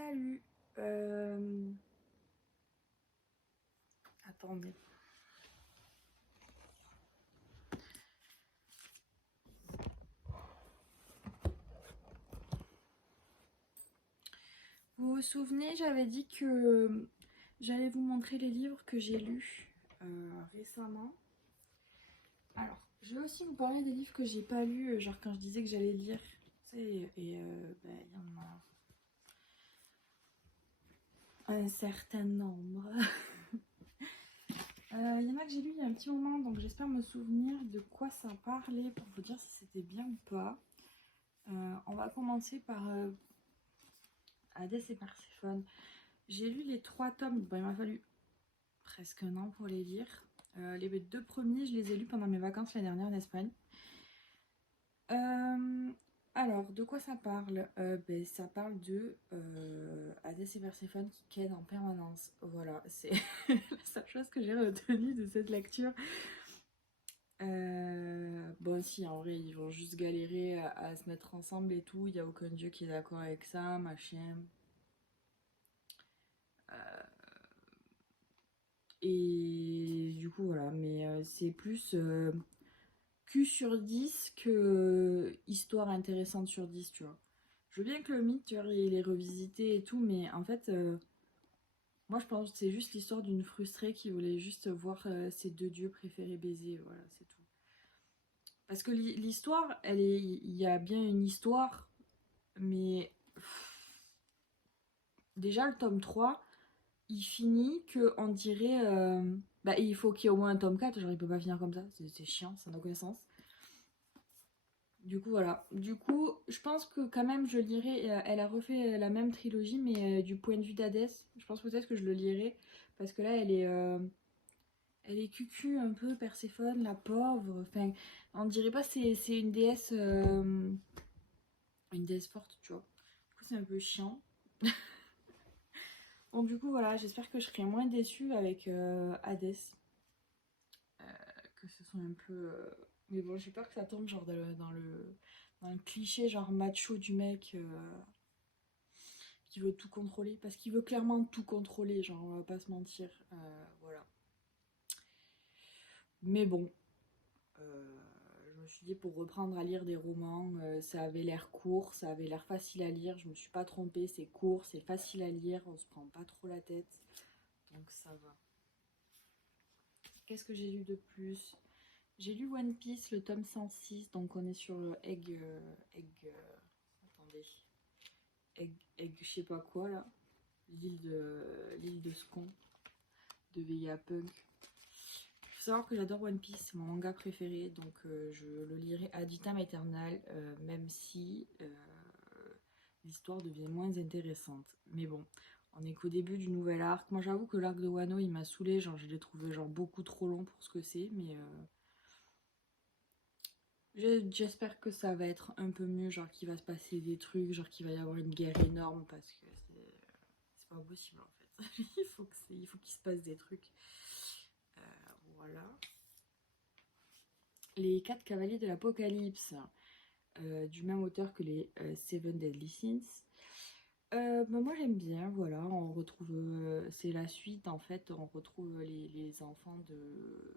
Salut. Attendez. Vous vous souvenez, j'avais dit que j'allais vous montrer les livres que j'ai lus récemment. Alors, je vais aussi vous parler des livres que j'ai pas lus, genre quand je disais que j'allais lire. Tu sais, et il y en a un certain nombre. Il y en a que j'ai lu il y a un petit moment, donc j'espère me souvenir de quoi ça parlait pour vous dire si c'était bien ou pas. On va commencer par Hadès et Perséphone. J'ai lu les 3 tomes, bon, il m'a fallu presque un an pour les lire. Les 2 premiers, je les ai lus pendant mes vacances l'année dernière en Espagne. Alors, de quoi ça parle? Ça parle de Hadès et Perséphone qui quêtent en permanence. Voilà, c'est la seule chose que j'ai retenue de cette lecture. Bon, si, en vrai, ils vont juste galérer à se mettre ensemble et tout. Il n'y a aucun dieu qui est d'accord avec ça, machin. Et du coup, voilà. Mais c'est plus Q sur 10 que histoire intéressante sur 10, tu vois. Je veux bien que le mythe, tu vois, il est revisité et tout, mais en fait, moi je pense que c'est juste l'histoire d'une frustrée qui voulait juste voir ses 2 dieux préférés baiser, voilà, c'est tout. Parce que l'histoire, il y a bien une histoire, mais déjà le tome 3, il finit que on dirait, il faut qu'il y ait au moins un tome 4, genre il peut pas finir comme ça, c'est chiant, ça n'a aucun sens. Du coup, voilà. Du coup, je pense que quand même, je lirai. Elle a refait la même trilogie, mais du point de vue d'Hadès. Je pense peut-être que je le lirai. Parce que là, elle est cucu un peu, Perséphone, la pauvre. Enfin, on dirait pas c'est une déesse forte, tu vois. Du coup, c'est un peu chiant. Bon, du coup, voilà, j'espère que je serai moins déçue avec Hadès. Que ce soit un peu. Mais bon, j'ai peur que ça tombe genre dans le cliché genre macho du mec qui veut tout contrôler. Parce qu'il veut clairement tout contrôler, genre on va pas se mentir. Voilà. Mais bon, je me suis dit pour reprendre à lire des romans, ça avait l'air court, ça avait l'air facile à lire. Je me suis pas trompée, c'est court, c'est facile à lire, on se prend pas trop la tête. Donc ça va. Qu'est-ce que j'ai lu de plus? J'ai lu One Piece, le tome 106, donc on est sur le attendez, egg, je sais pas quoi là, l'île de Scon, de Vegapunk. Il faut savoir que j'adore One Piece, c'est mon manga préféré, donc je le lirai ad vitam aeternam, même si l'histoire devient moins intéressante. Mais bon, on est qu'au début du nouvel arc. Moi j'avoue que l'arc de Wano il m'a saoulé, genre je l'ai trouvé genre beaucoup trop long pour ce que c'est, mais j'espère que ça va être un peu mieux, genre qu'il va se passer des trucs, genre qu'il va y avoir une guerre énorme parce que c'est pas possible en fait. Il faut qu'il se passe des trucs. Voilà. Les 4 cavaliers de l'Apocalypse, du même auteur que les Seven Deadly Sins. Moi j'aime bien, voilà, on retrouve, c'est la suite en fait, on retrouve les enfants des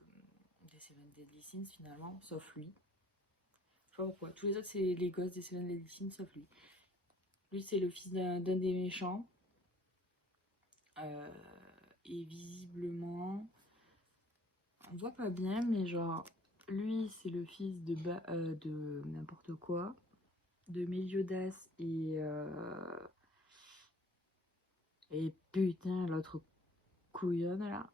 Seven Deadly Sins finalement, sauf lui. Je sais pas pourquoi. Tous les autres, c'est les gosses des Seven Deadly Sins, sauf lui. Lui, c'est le fils d'un des méchants. Euh, et visiblement, on voit pas bien, mais genre, lui, c'est le fils de n'importe quoi. De Méliodas et putain, l'autre couillonne là.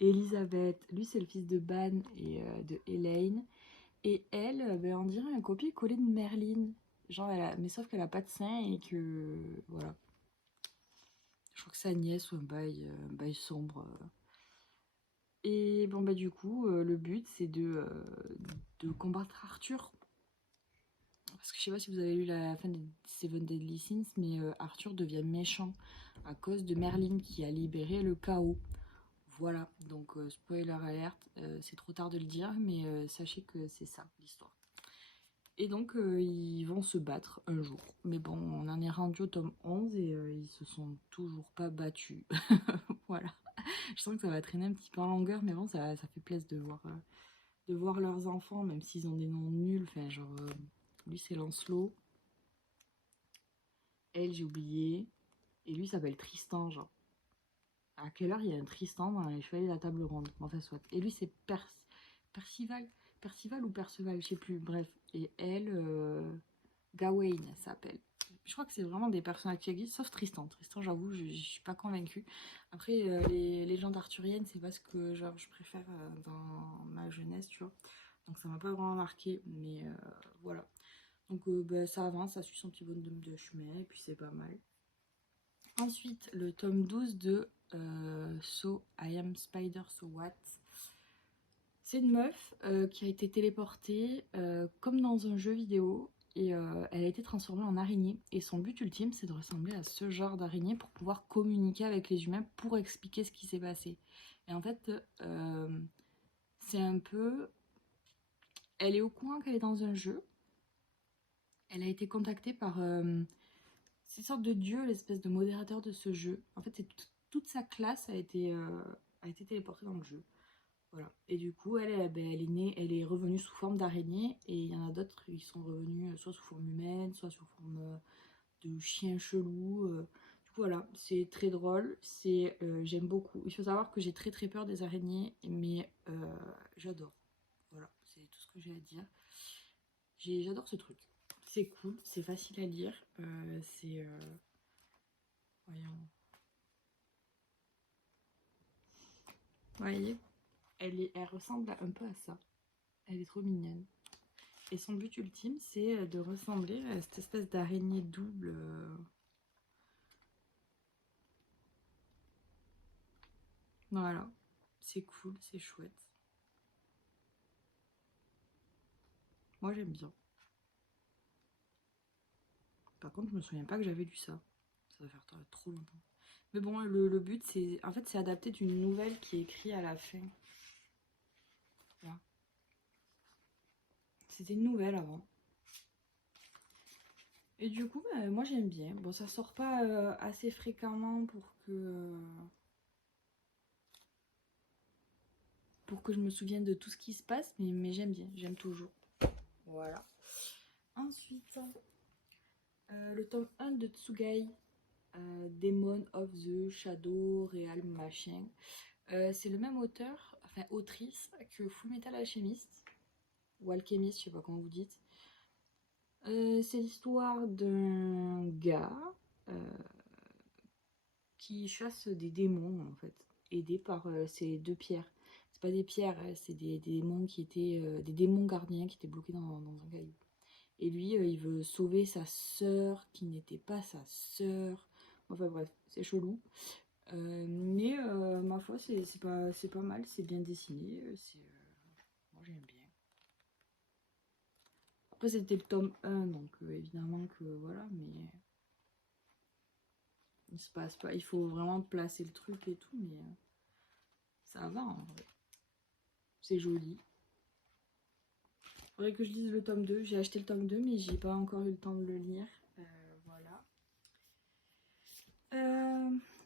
Elisabeth. Lui, c'est le fils de Ban et de Elaine. Et elle, on dirait un copier-coller de Merlin. Genre, mais sauf qu'elle a pas de sein et que. Voilà. Je crois que sa nièce ou un bail sombre. Et bon, du coup, le but, c'est de combattre Arthur. Parce que je sais pas si vous avez lu la fin de Seven Deadly Sins, mais Arthur devient méchant à cause de Merlin qui a libéré le chaos. Voilà, donc spoiler alerte, c'est trop tard de le dire, mais sachez que c'est ça l'histoire. Et donc, ils vont se battre un jour. Mais bon, on en est rendu au tome 11 et ils se sont toujours pas battus. Voilà. Je sens que ça va traîner un petit peu en longueur, mais bon, ça fait plaisir de voir leurs enfants, même s'ils ont des noms nuls. Enfin, genre, lui, c'est Lancelot. Elle, j'ai oublié. Et lui, il s'appelle Tristan, genre. À quelle heure il y a un Tristan dans les Chevaliers de la Table Ronde? Enfin, soit. Et lui, c'est Percival. Percival ou Perceval, je sais plus. Bref. Et elle, Gawain, elle s'appelle. Je crois que c'est vraiment des personnages qui existent, sauf Tristan. Tristan, j'avoue, je suis pas convaincue. Après, les légendes arthuriennes, c'est pas ce que genre, je préfère dans ma jeunesse, tu vois. Donc ça m'a pas vraiment marqué, mais voilà. Donc bah, ça avance, ça suit son petit bonhomme de chemin, et puis c'est pas mal. Ensuite, le tome 12 de So I Am Spider, So What. C'est une meuf qui a été téléportée comme dans un jeu vidéo et elle a été transformée en araignée. Et son but ultime, c'est de ressembler à ce genre d'araignée pour pouvoir communiquer avec les humains pour expliquer ce qui s'est passé. Et en fait, c'est un peu... Elle est au courant qu'elle est dans un jeu. Elle a été contactée par... c'est une sorte de dieu, l'espèce de modérateur de ce jeu. En fait, toute sa classe a été téléportée dans le jeu. Voilà. Et du coup, elle est née, elle est revenue sous forme d'araignée. Et il y en a d'autres, ils sont revenus soit sous forme humaine, soit sous forme de chien chelou. Du coup, voilà, c'est très drôle. J'aime beaucoup. Il faut savoir que j'ai très peur des araignées, mais j'adore. Voilà, c'est tout ce que j'ai à dire. J'adore ce truc. C'est cool, c'est facile à lire. Voyons. Vous voyez, elle ressemble un peu à ça. Elle est trop mignonne. Et son but ultime, c'est de ressembler à cette espèce d'araignée double. Voilà. C'est cool, c'est chouette. Moi, j'aime bien. Par contre, je me souviens pas que j'avais lu ça. Ça va faire trop longtemps. Mais bon, le but, c'est... En fait, c'est adapté d'une nouvelle qui est écrite à la fin. Voilà. C'était une nouvelle avant. Et du coup, bah, moi, j'aime bien. Bon, ça sort pas assez fréquemment pour que je me souvienne de tout ce qui se passe, mais j'aime bien, j'aime toujours. Voilà. Ensuite, le tome 1 de Tsugai, Demon of the Shadow Real Machin. C'est le même auteur, enfin autrice, que Fullmetal Alchemist, ou Alchemist, je sais pas comment vous dites. C'est l'histoire d'un gars qui chasse des démons, en fait, aidé par ces deux pierres. C'est pas des pierres, c'est des démons qui étaient des démons gardiens qui étaient bloqués dans un caillou. Et lui, il veut sauver sa sœur qui n'était pas sa sœur. Enfin bref, c'est chelou. Mais ma foi, c'est pas mal, c'est bien dessiné. Moi j'aime bien. Après, c'était le tome 1, donc évidemment que voilà, mais il se passe pas. Il faut vraiment placer le truc et tout, mais ça va en vrai. C'est joli. Faudrait que je lise le tome 2. J'ai acheté le tome 2, mais j'ai pas encore eu le temps de le lire. Voilà.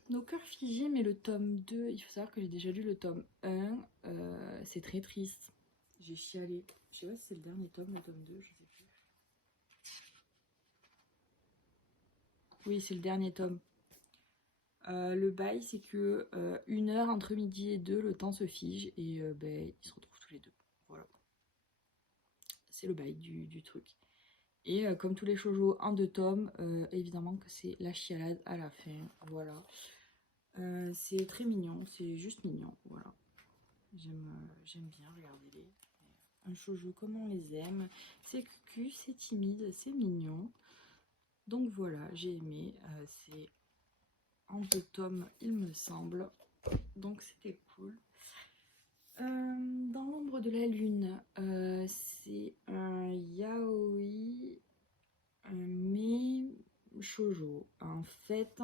Nos cœurs figés, mais le tome 2, il faut savoir que j'ai déjà lu le tome 1. C'est très triste. J'ai chialé. Je sais pas si c'est le dernier tome, le tome 2, je sais plus. Oui, c'est le dernier tome. Le bail, c'est que 1 heure entre midi et 2, le temps se fige et ben, ils se retrouvent tous les deux. Voilà. C'est le bail du truc. Et comme tous les shoujo en 2 tomes, évidemment que c'est la chialade à la fin. Voilà. C'est très mignon, c'est juste mignon. Voilà. J'aime bien, regardez-les. Un shoujo comme on les aime. C'est cucu, c'est timide, c'est mignon. Donc voilà, j'ai aimé. C'est en 2 tomes, il me semble. Donc c'était cool. Dans l'ombre de la lune, c'est un yaoi, mais shoujo. En fait,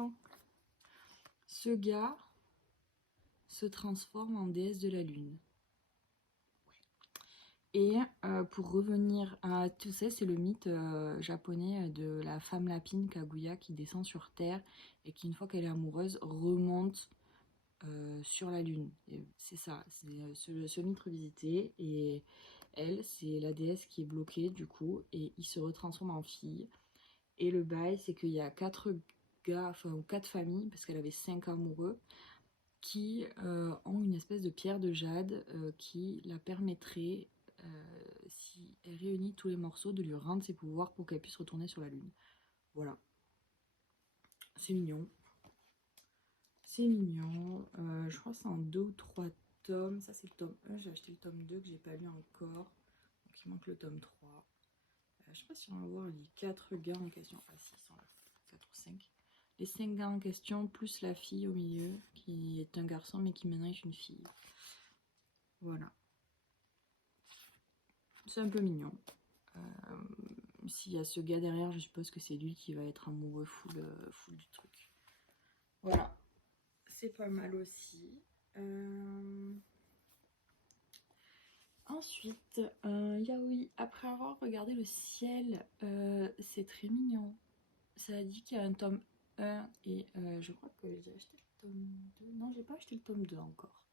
ce gars se transforme en déesse de la lune. Et pour revenir à tout ça, c'est le mythe japonais de la femme lapine Kaguya qui descend sur Terre et qui, une fois qu'elle est amoureuse, remonte sur la Lune. C'est ça, c'est ce mythe revisité. Et elle, c'est la déesse qui est bloquée du coup, et il se retransforme en fille. Et le bail, c'est qu'il y a 4 gars, enfin, ou 4 familles, parce qu'elle avait 5 amoureux, qui ont une espèce de pierre de jade qui la permettrait, si elle réunit tous les morceaux, de lui rendre ses pouvoirs pour qu'elle puisse retourner sur la Lune. Voilà. C'est mignon. C'est mignon. Je crois que c'est en 2 ou 3 tomes. Ça, c'est le tome 1. J'ai acheté le tome 2 que j'ai pas lu encore. Donc, il manque le tome 3. Je sais pas si on va voir les 4 gars en question. Ah, si, ils sont là. 4 ou 5. Les 5 gars en question, plus la fille au milieu, qui est un garçon, mais qui maintenant est une fille. Voilà. C'est un peu mignon. S'il y a ce gars derrière, je suppose que c'est lui qui va être amoureux full du truc. Voilà. C'est pas mal aussi. Ensuite, Yaoi, après avoir regardé le ciel, c'est très mignon. Ça a dit qu'il y a un tome 1 et je crois que j'ai acheté le tome 2. Non, j'ai pas acheté le tome 2 encore.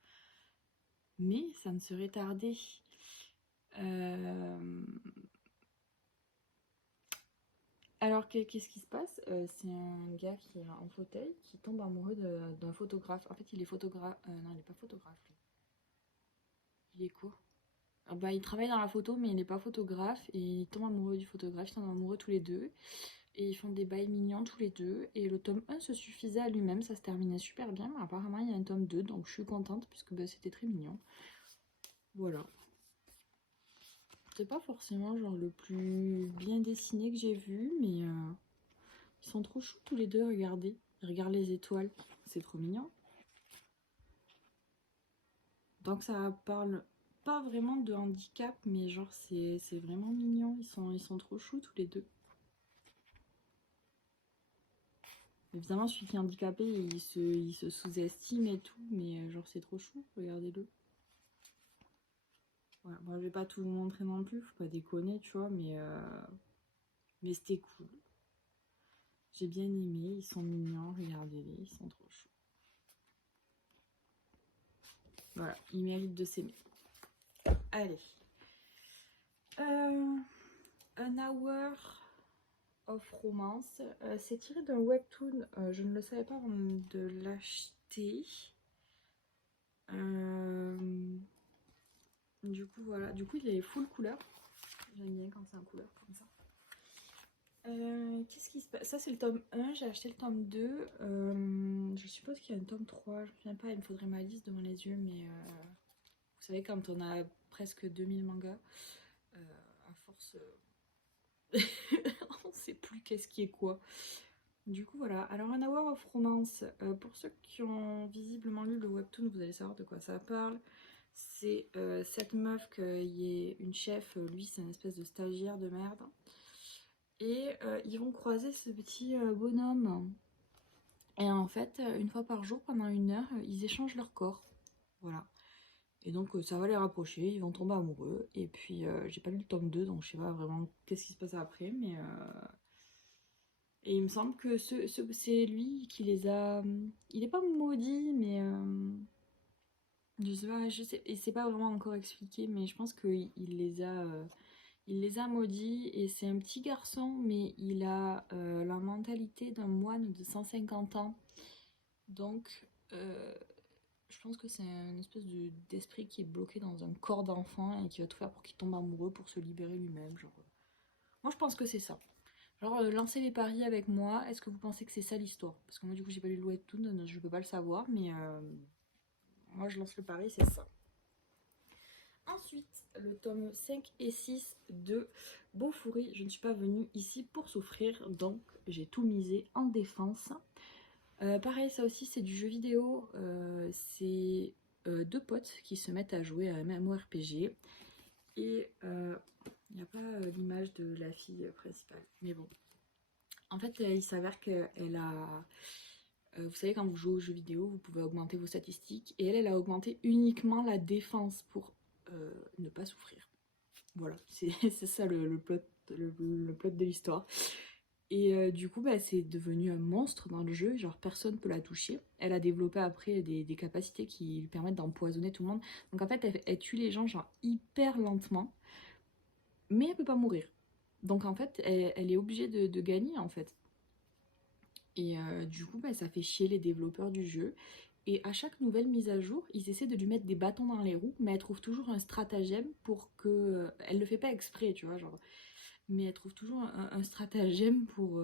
Mais ça ne serait tardé. Alors, qu'est-ce qui se passe? C'est un gars qui est en fauteuil qui tombe amoureux d'un photographe. En fait, il est photographe. Non, il n'est pas photographe, lui. Il est quoi? Ah bah, il travaille dans la photo, mais il n'est pas photographe. Et il tombe amoureux du photographe. Ils sont amoureux tous les deux. Et ils font des bails mignons tous les deux. Et le tome 1 se suffisait à lui-même. Ça se terminait super bien. Mais apparemment, il y a un tome 2. Donc, je suis contente puisque bah, c'était très mignon. Voilà. C'est pas forcément genre le plus bien dessiné que j'ai vu. Mais ils sont trop choux tous les deux. Regardez. Ils regardent les étoiles. C'est trop mignon. Donc ça parle pas vraiment de handicap, mais genre c'est vraiment mignon. Ils sont trop choux tous les deux. Évidemment, celui qui est handicapé, il se sous-estime et tout, mais genre c'est trop chou, regardez-le. Voilà. Bon, je vais pas tout vous montrer non plus, faut pas déconner, tu vois, mais c'était cool. J'ai bien aimé, ils sont mignons, regardez-les, ils sont trop choux. Voilà, ils méritent de s'aimer. Allez. An Hour of Romance. C'est tiré d'un webtoon. Je ne le savais pas avant de l'acheter. Du coup, voilà. Du coup, il est full couleur. J'aime bien quand c'est en couleur comme ça. Qu'est-ce qui se passe? Ça, c'est le tome 1. J'ai acheté le tome 2. Je suppose qu'il y a un tome 3. Je ne me souviens pas. Il me faudrait ma liste devant les yeux. Mais vous savez, quand on a presque 2000 mangas, à force, on ne sait plus qu'est-ce qui est quoi. Du coup, voilà. Alors, An Hour of Romance, pour ceux qui ont visiblement lu le webtoon, vous allez savoir de quoi ça parle. C'est cette meuf qui est une chef, lui, c'est une espèce de stagiaire de merde. Et ils vont croiser ce petit bonhomme. Et en fait, une fois par jour, pendant 1 heure, ils échangent leur corps. Voilà. Et donc, ça va les rapprocher, ils vont tomber amoureux. Et puis, j'ai pas lu le tome 2, donc je sais pas vraiment qu'est-ce qui se passe après, mais... Et il me semble que c'est lui qui les a... Il n'est pas maudit, mais... je sais, et c'est pas vraiment encore expliqué, mais je pense qu'il il les a maudits. Et c'est un petit garçon, mais il a la mentalité d'un moine de 150 ans. Donc, je pense que c'est une espèce d'esprit qui est bloqué dans un corps d'enfant et qui va tout faire pour qu'il tombe amoureux pour se libérer lui-même. Genre, moi, je pense que c'est ça. Genre, lancez les paris avec moi. Est-ce que vous pensez que c'est ça l'histoire? Parce que moi, du coup, j'ai pas lu le webtoon, donc je peux pas le savoir, mais moi, je lance le pari, c'est ça. Ensuite, le tome 5 et 6 de Bofuri. Je ne suis pas venue ici pour souffrir, donc j'ai tout misé en défense. Pareil, ça aussi, c'est du jeu vidéo. C'est 2 potes qui se mettent à jouer à un MMORPG. Et il n'y a pas l'image de la fille principale. Mais bon. En fait, il s'avère qu'elle a... vous savez, quand vous jouez aux jeux vidéo, vous pouvez augmenter vos statistiques. Et elle a augmenté uniquement la défense pour ne pas souffrir. Voilà, c'est ça le plot de l'histoire. Et du coup, bah, c'est devenu un monstre dans le jeu, genre personne peut la toucher. Elle a développé après des capacités qui lui permettent d'empoisonner tout le monde. Donc en fait, elle tue les gens genre hyper lentement, mais elle peut pas mourir. Donc en fait, elle est obligée de gagner en fait. Et du coup, bah, ça fait chier les développeurs du jeu. Et à chaque nouvelle mise à jour, ils essaient de lui mettre des bâtons dans les roues, mais elle trouve toujours un stratagème pour que... Elle le fait pas exprès, tu vois, genre... Mais elle trouve toujours un stratagème pour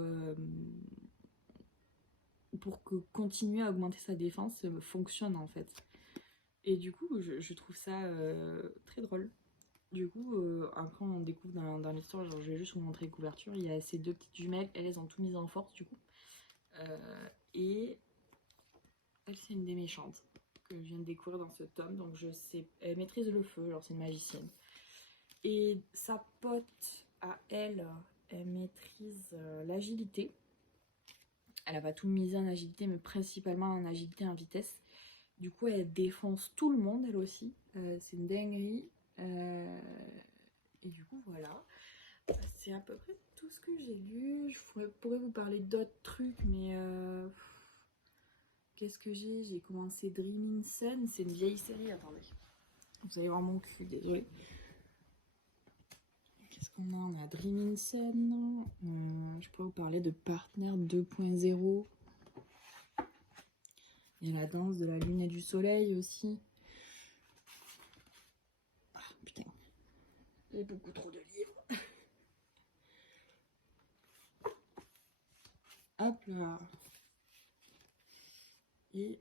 que continuer à augmenter sa défense fonctionne en fait. Et du coup, je trouve ça très drôle. Du coup, après on découvre dans l'histoire, genre je vais juste vous montrer les couvertures, il y a ces deux petites jumelles, elles ont tout mis en force du coup. Et elle c'est une des méchantes que je viens de découvrir dans ce tome, donc je sais, elle maîtrise le feu, genre c'est une magicienne. Et sa pote à elle, elle maîtrise l'agilité. Elle va tout miser en agilité, mais principalement en agilité en vitesse. Du coup, elle défonce tout le monde, elle aussi. C'est une dinguerie. Et du coup, voilà. C'est à peu près tout ce que j'ai lu. Je pourrais vous parler d'autres trucs, mais... qu'est-ce que j'ai? J'ai commencé Dreaming Sun. C'est une vieille série, attendez. Vous allez voir mon cul, désolé. Qu'est-ce qu'on a? On a Dreaming Sun. Je pourrais vous parler de Partner 2.0. Il y a la danse de la lune et du soleil aussi. Ah putain, j'ai beaucoup trop de livres. Hop là. Et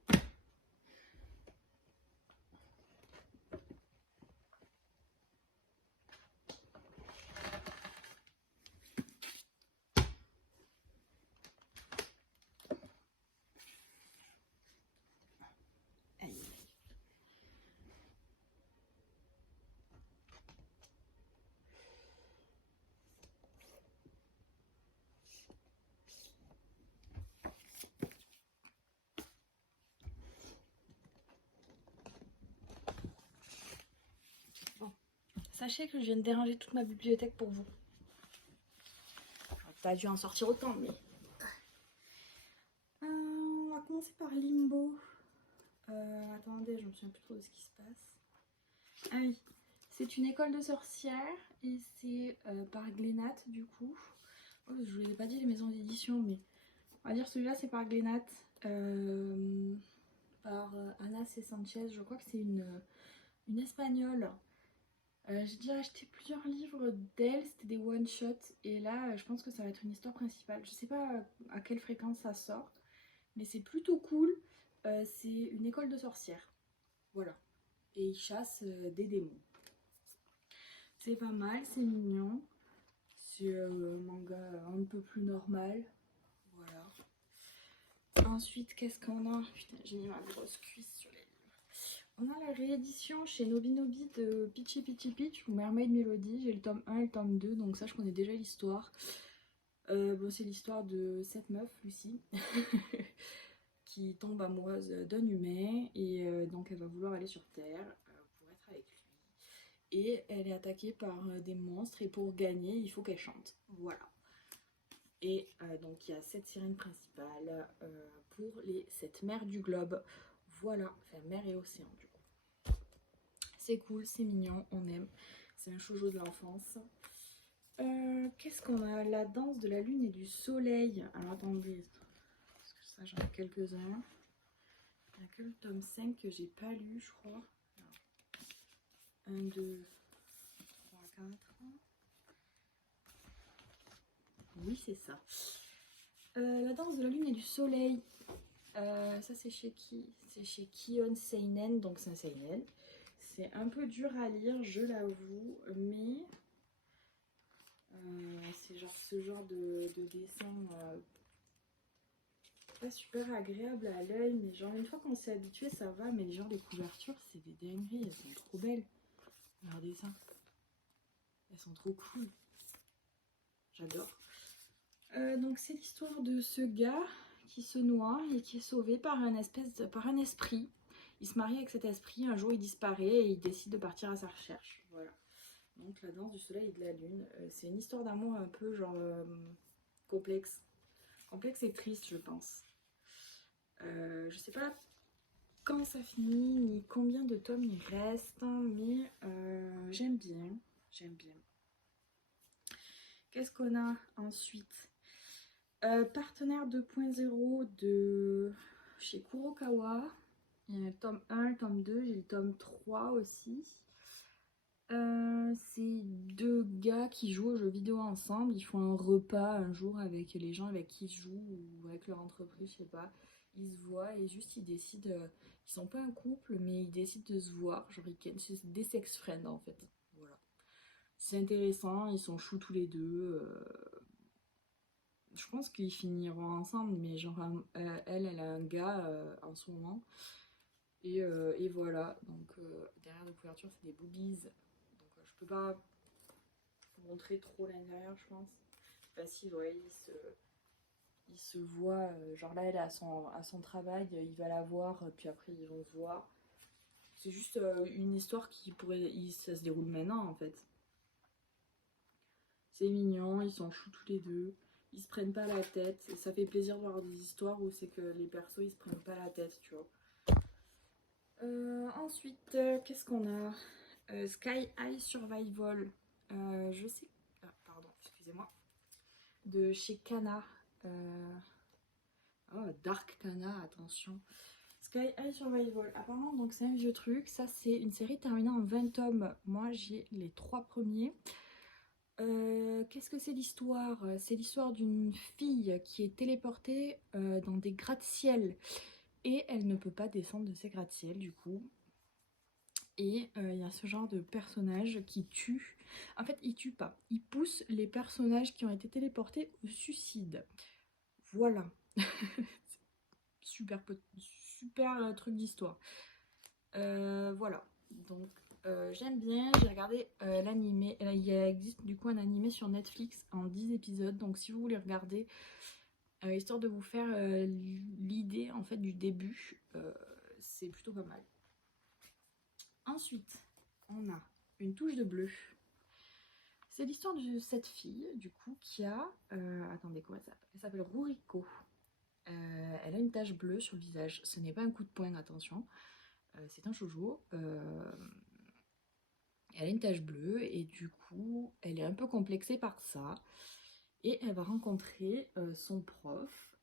bon. Sachez que je viens de déranger toute ma bibliothèque pour vous. J'aurais pas dû en sortir autant, mais... on va commencer par Limbo. Attendez, je me souviens plus trop de ce qui se passe. Ah oui, c'est une école de sorcières et c'est par Glénat du coup. Oh, je vous ai pas dit les maisons d'édition, mais on va dire celui-là c'est par Glénat. Par Ana C. Sanchez, je crois que c'est une espagnole. J'ai déjà acheté plusieurs livres d'elle, c'était des one-shots. Et là, je pense que ça va être une histoire principale. Je sais pas à quelle fréquence ça sort, mais c'est plutôt cool. C'est une école de sorcières. Voilà. Et ils chassent des démons. C'est pas mal, c'est mignon. C'est un manga un peu plus normal. Voilà. Ensuite, qu'est-ce qu'on a? Putain, j'ai mis ma grosse cuisse sur les livres. On a la réédition chez Nobinobi de Peachy Peachy Peach ou Mermaid Melody. J'ai le tome 1 et le tome 2, donc ça je connais déjà l'histoire. Bon, c'est l'histoire de cette meuf, Lucie, qui tombe amoureuse d'un humain et donc elle va vouloir aller sur Terre pour être avec lui. Et elle est attaquée par des monstres et pour gagner, il faut qu'elle chante. Voilà. Et donc il y a 7 sirènes principales pour les 7 mers du globe. Voilà, enfin mer et océan du coup. C'est cool, c'est mignon, on aime. C'est un shoujo de l'enfance. Qu'est-ce qu'on a? La danse de la lune et du soleil. Alors attendez, parce que ça j'en ai quelques-uns. Il n'y a que le tome 5 que j'ai pas lu, je crois. 1, 2, 3, 4. Oui, c'est ça. La danse de la lune et du soleil. Ça c'est chez qui? C'est chez Kion Seinen, donc c'est un seinen. C'est un peu dur à lire, je l'avoue, mais c'est genre ce genre de dessin pas super agréable à l'œil, mais genre une fois qu'on s'est habitué ça va, mais genre les couvertures c'est des dingueries, elles sont trop belles. Regardez ça, elles sont trop cool, j'adore. Donc c'est l'histoire de ce gars qui se noie et qui est sauvé par un esprit. Il se marie avec cet esprit, un jour il disparaît et il décide de partir à sa recherche. Voilà. Donc la danse du soleil et de la lune. C'est une histoire d'amour un peu genre complexe. Complexe et triste, je pense. Je sais pas quand ça finit, ni combien de tomes il reste, hein, mais j'aime bien. J'aime bien. Qu'est-ce qu'on a ensuite? Partenaire 2.0 de chez Kurokawa. Il y a le tome 1, le tome 2, j'ai le tome 3 aussi. C'est deux gars qui jouent aux jeux vidéo ensemble. Ils font un repas un jour avec les gens avec qui ils jouent ou avec leur entreprise, je sais pas. Ils se voient et juste ils décident. Ils sont pas un couple, mais ils décident de se voir. Genre, c'est des sex friends en fait. Voilà. C'est intéressant, ils sont choux tous les deux. Je pense qu'ils finiront ensemble, mais genre, elle a un gars en ce moment. Et voilà, donc derrière la couverture, c'est des boobies. Donc je peux pas montrer trop l'intérieur, je pense. Facile, ouais, il se voit. Genre là, elle est à son travail, il va la voir, puis après, ils vont se voir. C'est juste une histoire qui pourrait. Ça se déroule maintenant, en fait. C'est mignon, ils sont choux tous les deux. Ils se prennent pas la tête. Et ça fait plaisir de voir des histoires où c'est que les persos, ils se prennent pas la tête, tu vois. Ensuite, qu'est-ce qu'on a? Sky High Survival. Je sais. Ah, pardon, excusez-moi. De chez Kana. Oh, Dark Kana, attention. Sky High Survival. Apparemment, donc c'est un vieux truc. Ça, c'est une série terminée en 20 tomes. Moi, j'ai les 3 premiers. Qu'est-ce que c'est l'histoire? C'est l'histoire d'une fille qui est téléportée dans des gratte-ciel. Et elle ne peut pas descendre de ces gratte-ciel, du coup. Et il y a ce genre de personnage qui tue. En fait, il tue pas. Il pousse les personnages qui ont été téléportés au suicide. Voilà. super, super truc d'histoire. Voilà. Donc, j'aime bien. J'ai regardé l'animé. Il existe du coup un animé sur Netflix en 10 épisodes. Donc, si vous voulez regarder, histoire de vous faire l'idée en fait du début, c'est plutôt pas mal. Ensuite, on a une touche de bleu. C'est l'histoire de cette fille, du coup, qui a... attendez, comment elle s'appelle? Elle s'appelle Ruriko. Elle a une tache bleue sur le visage. Ce n'est pas un coup de poing, attention. C'est un shoujo. Elle a une tache bleue et du coup, elle est un peu complexée par ça. Et elle va rencontrer son prof,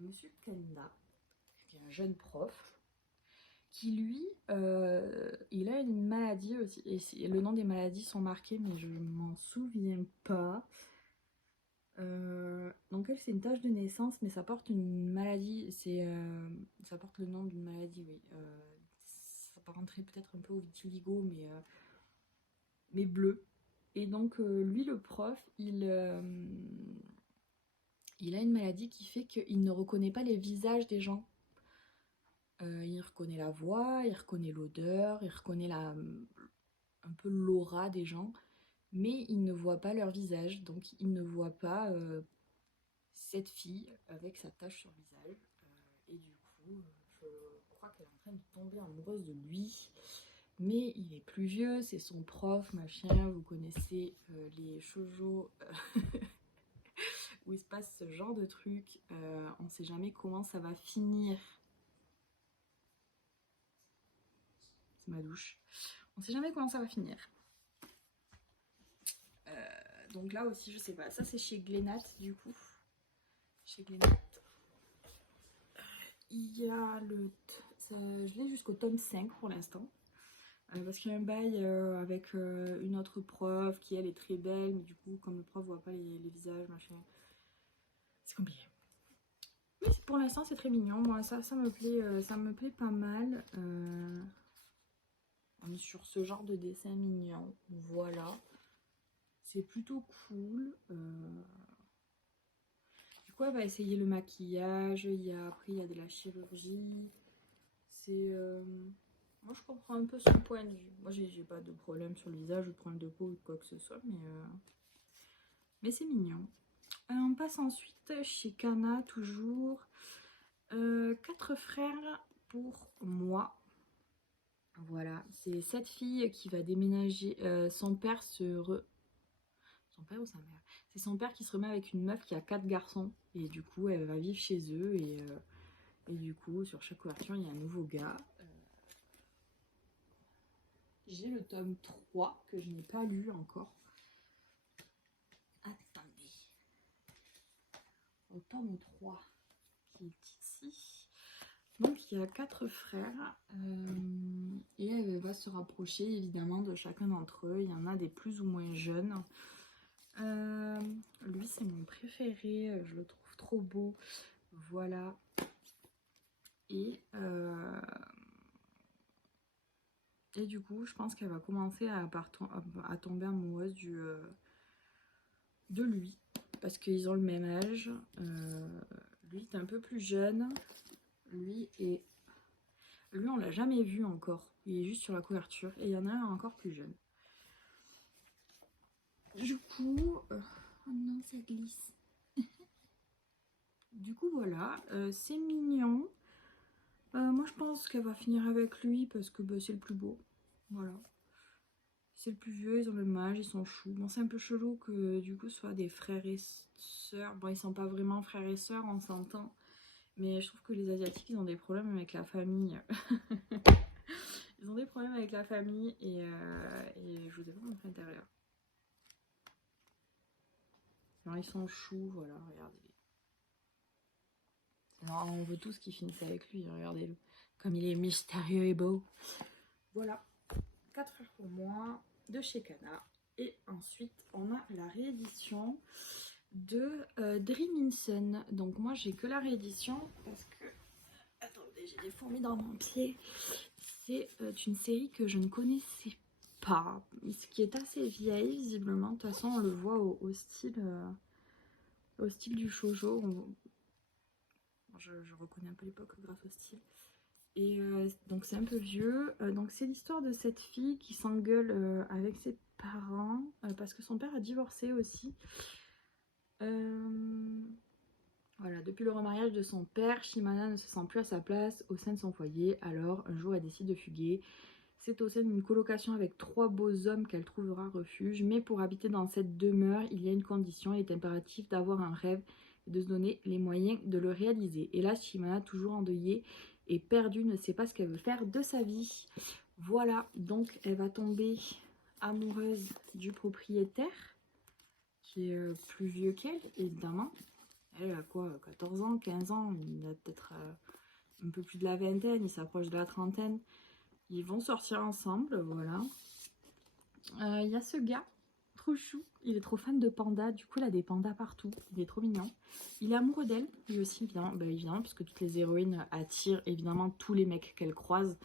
Monsieur Kenda, qui est un jeune prof, qui lui, il a une maladie aussi, et le nom des maladies sont marqués, mais je m'en souviens pas. Donc elle, c'est une tache de naissance, mais ça porte une maladie, ça porte le nom d'une maladie, oui. Ça peut rentrer peut-être un peu au vitiligo, mais bleu. Et donc lui, le prof, il a une maladie qui fait qu'il ne reconnaît pas les visages des gens. Il reconnaît la voix, il reconnaît l'odeur, il reconnaît un peu l'aura des gens, mais il ne voit pas leur visage, donc il ne voit pas cette fille avec sa tache sur le visage. Et du coup, je crois qu'elle est en train de tomber amoureuse de lui. Mais il est plus vieux, c'est son prof, machin. Vous connaissez les shoujo où il se passe ce genre de truc. On ne sait jamais comment ça va finir. C'est ma douche. On ne sait jamais comment ça va finir. Donc là aussi, je sais pas. Ça, c'est chez Glénat, du coup. Chez Glénat. Il y a le... je l'ai jusqu'au tome 5 pour l'instant. Parce qu'il y a un bail avec une autre prof qui, elle, est très belle. Mais du coup, comme le prof voit pas les visages, machin, c'est compliqué. Mais pour l'instant, c'est très mignon. Moi, ça me plaît pas mal. On est sur ce genre de dessin mignon. Voilà. C'est plutôt cool. Du coup, elle va essayer le maquillage. Après, il y a de la chirurgie. C'est... Moi, je comprends un peu son point de vue. Moi, j'ai pas de problème sur le visage ou de problème de peau ou quoi que ce soit. Mais c'est mignon. On passe ensuite chez Kana, toujours. 4 frères pour moi. Voilà, c'est cette fille qui va déménager. Son père Son père ou sa mère? C'est son père qui se remet avec une meuf qui a 4 garçons. Et du coup, elle va vivre chez eux. Et du coup, sur chaque couverture, il y a un nouveau gars. J'ai le tome 3 que je n'ai pas lu encore. Attendez. Au tome 3 qui est ici. Donc il y a 4 frères et elle va se rapprocher évidemment de chacun d'entre eux. Il y en a des plus ou moins jeunes. Lui c'est mon préféré, je le trouve trop beau. Voilà. Et du coup je pense qu'elle va commencer à tomber amoureuse de lui. Parce qu'ils ont le même âge. Lui est un peu plus jeune. Lui est Lui, on l'a jamais vu encore. Il est juste sur la couverture. Et il y en a un encore plus jeune. Du coup... Oh non, ça glisse. Du coup, voilà. C'est mignon. Moi, je pense qu'elle va finir avec lui parce que bah, c'est le plus beau. Voilà. C'est le plus vieux, ils ont le même âge, ils sont choux. Bon, c'est un peu chelou que du coup, ce soit des frères et sœurs. Bon, ils sont pas vraiment frères et sœurs, on s'entend. Mais je trouve que les Asiatiques, ils ont des problèmes avec la famille. Ils ont des problèmes avec la famille et je vous ai pas montré l'intérieur. Alors, ils sont choux, voilà, regardez-les. Alors, on veut tous qu'ils finissent avec lui, regardez-le. Comme il est mystérieux et beau. Voilà, 4 heures pour moi de chez Kana. Et ensuite, on a la réédition de Dream Sun. Donc moi, j'ai que la réédition parce que... Attendez, j'ai des fourmis dans mon pied. C'est une série que je ne connaissais pas, ce qui est assez vieille visiblement. De toute façon, on le voit au style du shoujo. Je reconnais un peu l'époque grâce au style. Et donc c'est un peu vieux. Donc c'est l'histoire de cette fille qui s'engueule avec ses parents parce que son père a divorcé aussi. Voilà, depuis le remariage de son père, Shimana ne se sent plus à sa place au sein de son foyer. Alors un jour elle décide de fuguer. C'est au sein d'une colocation avec 3 beaux hommes qu'elle trouvera refuge. Mais pour habiter dans cette demeure, il y a une condition. Il est impératif d'avoir un rêve et de se donner les moyens de le réaliser. Et là, Shimana, toujours endeuillée et perdue, ne sait pas ce qu'elle veut faire de sa vie. Voilà, donc elle va tomber amoureuse du propriétaire, qui est plus vieux qu'elle, évidemment. Elle a quoi, 14 ans, 15 ans, il a peut-être un peu plus de la vingtaine, il s'approche de la trentaine. Ils vont sortir ensemble, voilà. Il y a ce gars, trop chou. Il est trop fan de pandas, du coup il a des pandas partout. Il est trop mignon. Il est amoureux d'elle, lui aussi évidemment. Bah, évidemment, puisque toutes les héroïnes attirent évidemment tous les mecs qu'elles croisent.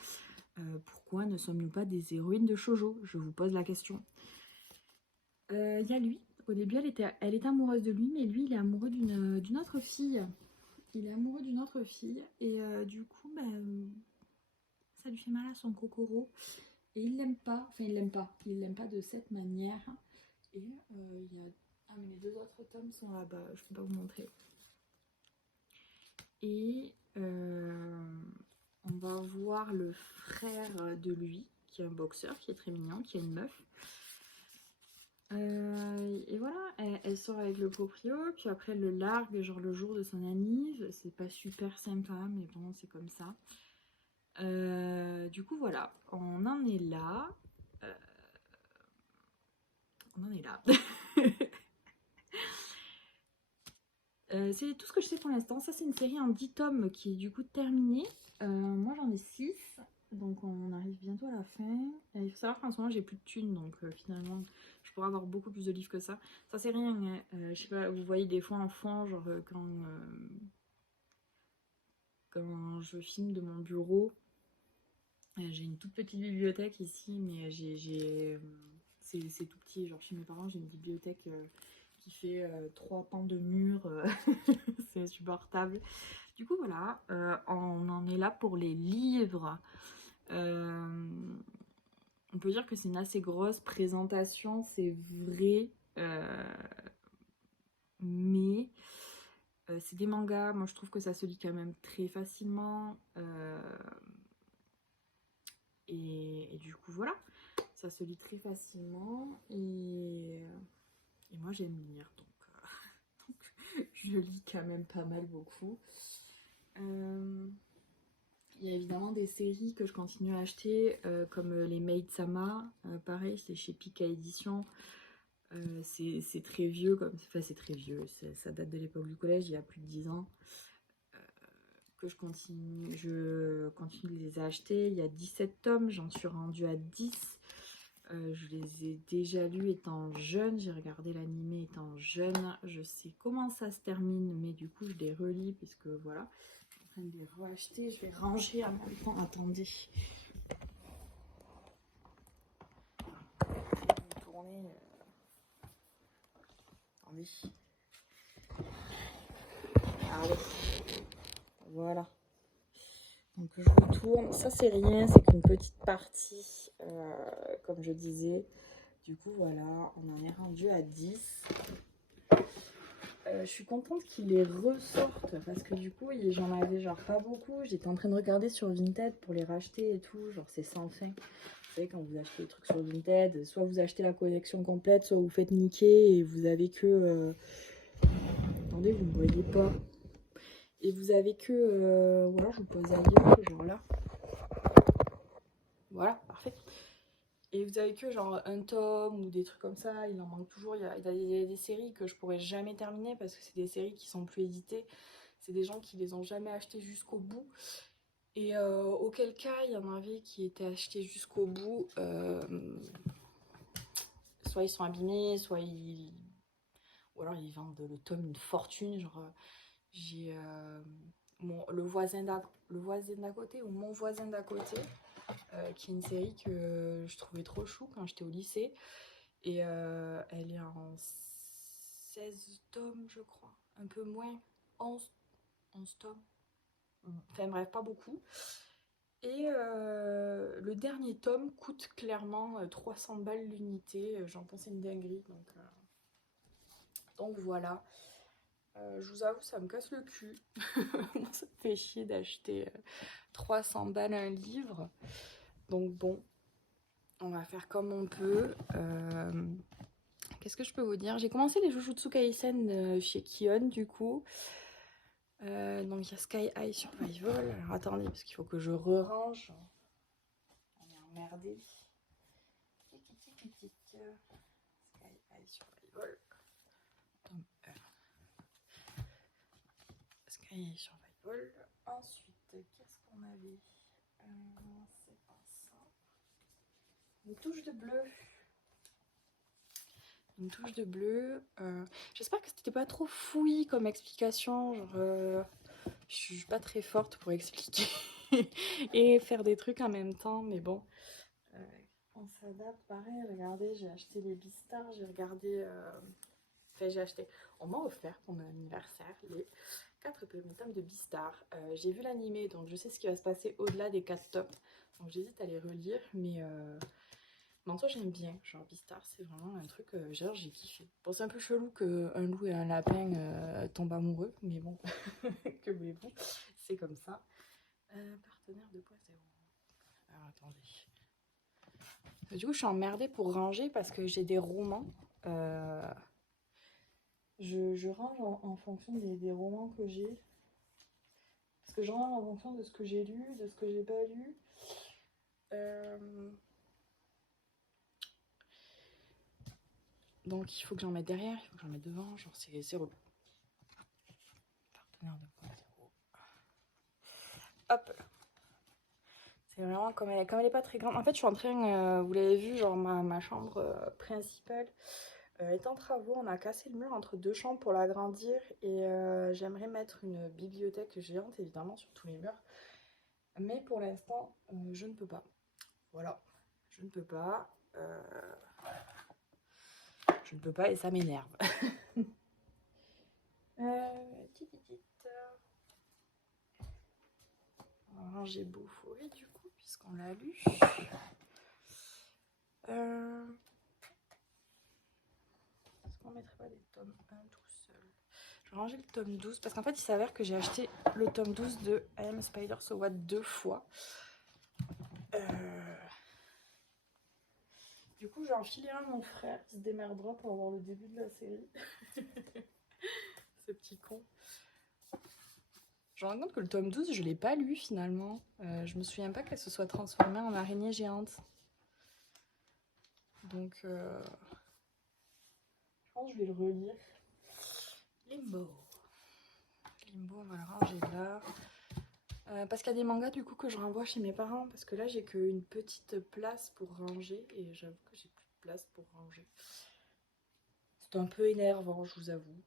Pourquoi ne sommes-nous pas des héroïnes de shoujo? Je vous pose la question. Il y a lui. Au début, elle était amoureuse de lui, mais lui, il est amoureux d'une autre fille. Il est amoureux d'une autre fille. Et du coup, bah, ça lui fait mal à son cocoro. Et il l'aime pas. Enfin, il l'aime pas. Il l'aime pas de cette manière. Et il y a... Ah, mais les 2 autres tomes sont là-bas. Je peux pas vous montrer. Et on va voir le frère de lui, qui est un boxeur, qui est très mignon, qui a une meuf. Et voilà, elle sort avec le proprio, puis après elle le largue, genre le jour de son anniv. C'est pas super sympa, mais bon, c'est comme ça. Du coup, voilà, on en est là. On en est là. C'est tout ce que je sais pour l'instant. Ça, c'est une série en 10 tomes qui est du coup terminée. Moi, j'en ai 6. Donc, on arrive bientôt à la fin. Et il faut savoir qu'en ce moment, j'ai plus de thunes. Donc, finalement, je pourrais avoir beaucoup plus de livres que ça. Ça, c'est rien. Hein. Je sais pas, vous voyez des fois en fond, genre quand je filme de mon bureau, j'ai une toute petite bibliothèque ici, mais c'est tout petit. Genre, chez mes parents, j'ai une bibliothèque qui fait 3 pans de mur. C'est insupportable. Du coup, voilà, on en est là pour les livres. On peut dire que c'est une assez grosse présentation, c'est vrai. Mais c'est des mangas, moi je trouve que ça se lit quand même très facilement. Et du coup, voilà, ça se lit très facilement. Et moi, j'aime lire, donc je lis quand même pas mal, beaucoup. Il y a évidemment des séries que je continue à acheter, comme les Maid Sama. Pareil, c'est chez Pika Édition. C'est très vieux, enfin c'est très vieux, ça date de l'époque du collège, il y a plus de 10 ans. Que je continue de les acheter. Il y a 17 tomes, j'en suis rendue à 10. Je les ai déjà lus étant jeune, j'ai regardé l'animé étant jeune. Je sais comment ça se termine, mais du coup je les relis, puisque voilà, je suis en train de les racheter. Je vais ranger en même temps, attendez. Je vais tourner. Attendez. Allez. Voilà. Donc je retourne, ça c'est rien, c'est qu'une petite partie, comme je disais. Du coup voilà, on en est rendu à 10. Je suis contente qu'ils les ressortent, parce que du coup j'en avais genre pas beaucoup. J'étais en train de regarder sur Vinted pour les racheter et tout, genre c'est sans fin. Vous savez, quand vous achetez des trucs sur Vinted, soit vous achetez la collection complète, soit vous faites niquer et vous avez que... Attendez, vous ne voyez pas. Et vous avez que... voilà, je vous pose ailleurs, genre là. Voilà, parfait. Et vous avez que genre un tome ou des trucs comme ça, il en manque toujours. Il y a des séries que je pourrais jamais terminer, parce que c'est des séries qui sont plus éditées. C'est des gens qui les ont jamais achetées jusqu'au bout. Et auquel cas, il y en avait qui étaient achetés jusqu'au bout. Soit ils sont abîmés, soit ils... Ou alors ils vendent le tome une fortune. Genre, j'ai le voisin d'à côté, ou mon voisin d'à côté, qui est une série que je trouvais trop chou quand j'étais au lycée. Et elle est en 16 tomes, je crois. Un peu moins. 11 tomes. Enfin bref, pas beaucoup. Et le dernier tome coûte clairement 300 balles l'unité. J'en pense une dinguerie. Donc voilà. Je vous avoue, ça me casse le cul. Ça me fait chier d'acheter 300 balles un livre. Donc bon, on va faire comme on peut. Qu'est-ce que je peux vous dire? J'ai commencé les Jujutsu Kaisen chez Kion, du coup. Donc il y a Sky High Survival. Alors attendez, parce qu'il faut que je re-range. On est emmerdé. Sky High Survival. Tome 1. Sky High Survival. Ensuite, qu'est-ce qu'on avait? C'est pas ça. Une touche de bleu. Une touche de bleu. J'espère que c'était pas trop fouillis comme explication. Genre, je suis pas très forte pour expliquer et faire des trucs en même temps, mais bon. On s'adapte. Pareil, regardez, j'ai acheté les Beastars. J'ai regardé... Enfin, j'ai acheté... On m'a offert pour mon anniversaire les 4 premiers tomes de Beastars. J'ai vu l'animé, donc je sais ce qui va se passer au-delà des 4 tomes. Donc j'hésite à les relire, mais... en soi, j'aime bien, genre Beastars, c'est vraiment un truc, genre j'ai kiffé. Bon, c'est un peu chelou qu'un loup et un lapin tombent amoureux, mais bon, que voulez-vous, c'est comme ça. Partenaire 2.0. Alors attendez. Du coup, je suis emmerdée pour ranger parce que j'ai des romans. Je range en fonction des romans que j'ai. Parce que je range en fonction de ce que j'ai lu, de ce que j'ai pas lu. Donc il faut que j'en mette derrière, il faut que j'en mette devant, genre c'est relou. Partenaire 2.0. Hop. C'est vraiment comme elle est pas très grande. En fait, je suis en train, vous l'avez vu, genre ma chambre principale est en travaux. On a cassé le mur entre deux chambres pour l'agrandir. Et j'aimerais mettre une bibliothèque géante, évidemment, sur tous les murs. Mais pour l'instant, je ne peux pas. Voilà. Je ne peux pas. Je ne peux pas et ça m'énerve. On va ranger Beauforêt du coup, puisqu'on l'a lu. Est-ce qu'on mettrait pas des tomes 1 tout seul? Je vais ranger le tome 12 parce qu'en fait il s'avère que j'ai acheté le tome 12 de I Am a Spider So What 2 fois. Du coup, j'ai enfilé un à mon frère qui se démerdera pour avoir le début de la série. Ce petit con. Je me rends compte que le tome 12, je l'ai pas lu finalement. Je me souviens pas qu'elle se soit transformée en araignée géante. Donc, je pense que je vais le relire. Limbo. Limbo, on va le ranger là. Parce qu'il y a des mangas du coup que je renvoie chez mes parents. Parce que là, j'ai qu'une petite place pour ranger. Et j'avoue que j'ai plus de place pour ranger. C'est un peu énervant, je vous avoue.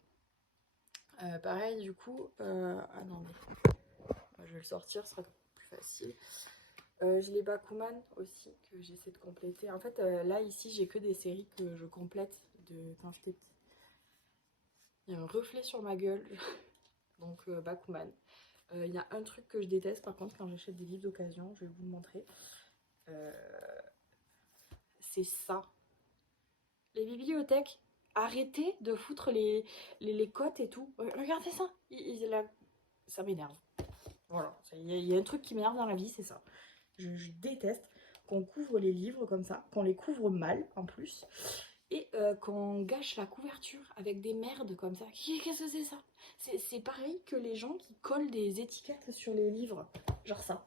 Pareil, du coup... Ah non, mais... Je vais le sortir, ce sera plus facile. J'ai les Bakuman aussi que j'essaie de compléter. En fait, là, ici, j'ai que des séries que je complète de quand j'étais petite. Il y a un reflet sur ma gueule, donc Bakuman. Il y a un truc que je déteste par contre quand j'achète des livres d'occasion, je vais vous le montrer. C'est ça. Les bibliothèques, arrêtez de foutre les cotes et tout. Regardez ça, ça m'énerve. Voilà, il y a un truc qui m'énerve dans la vie, c'est ça. Je déteste qu'on couvre les livres comme ça, qu'on les couvre mal en plus, et qu'on gâche la couverture avec des merdes comme ça. Qu'est-ce que c'est ça? C'est pareil que les gens qui collent des étiquettes sur les livres, genre ça.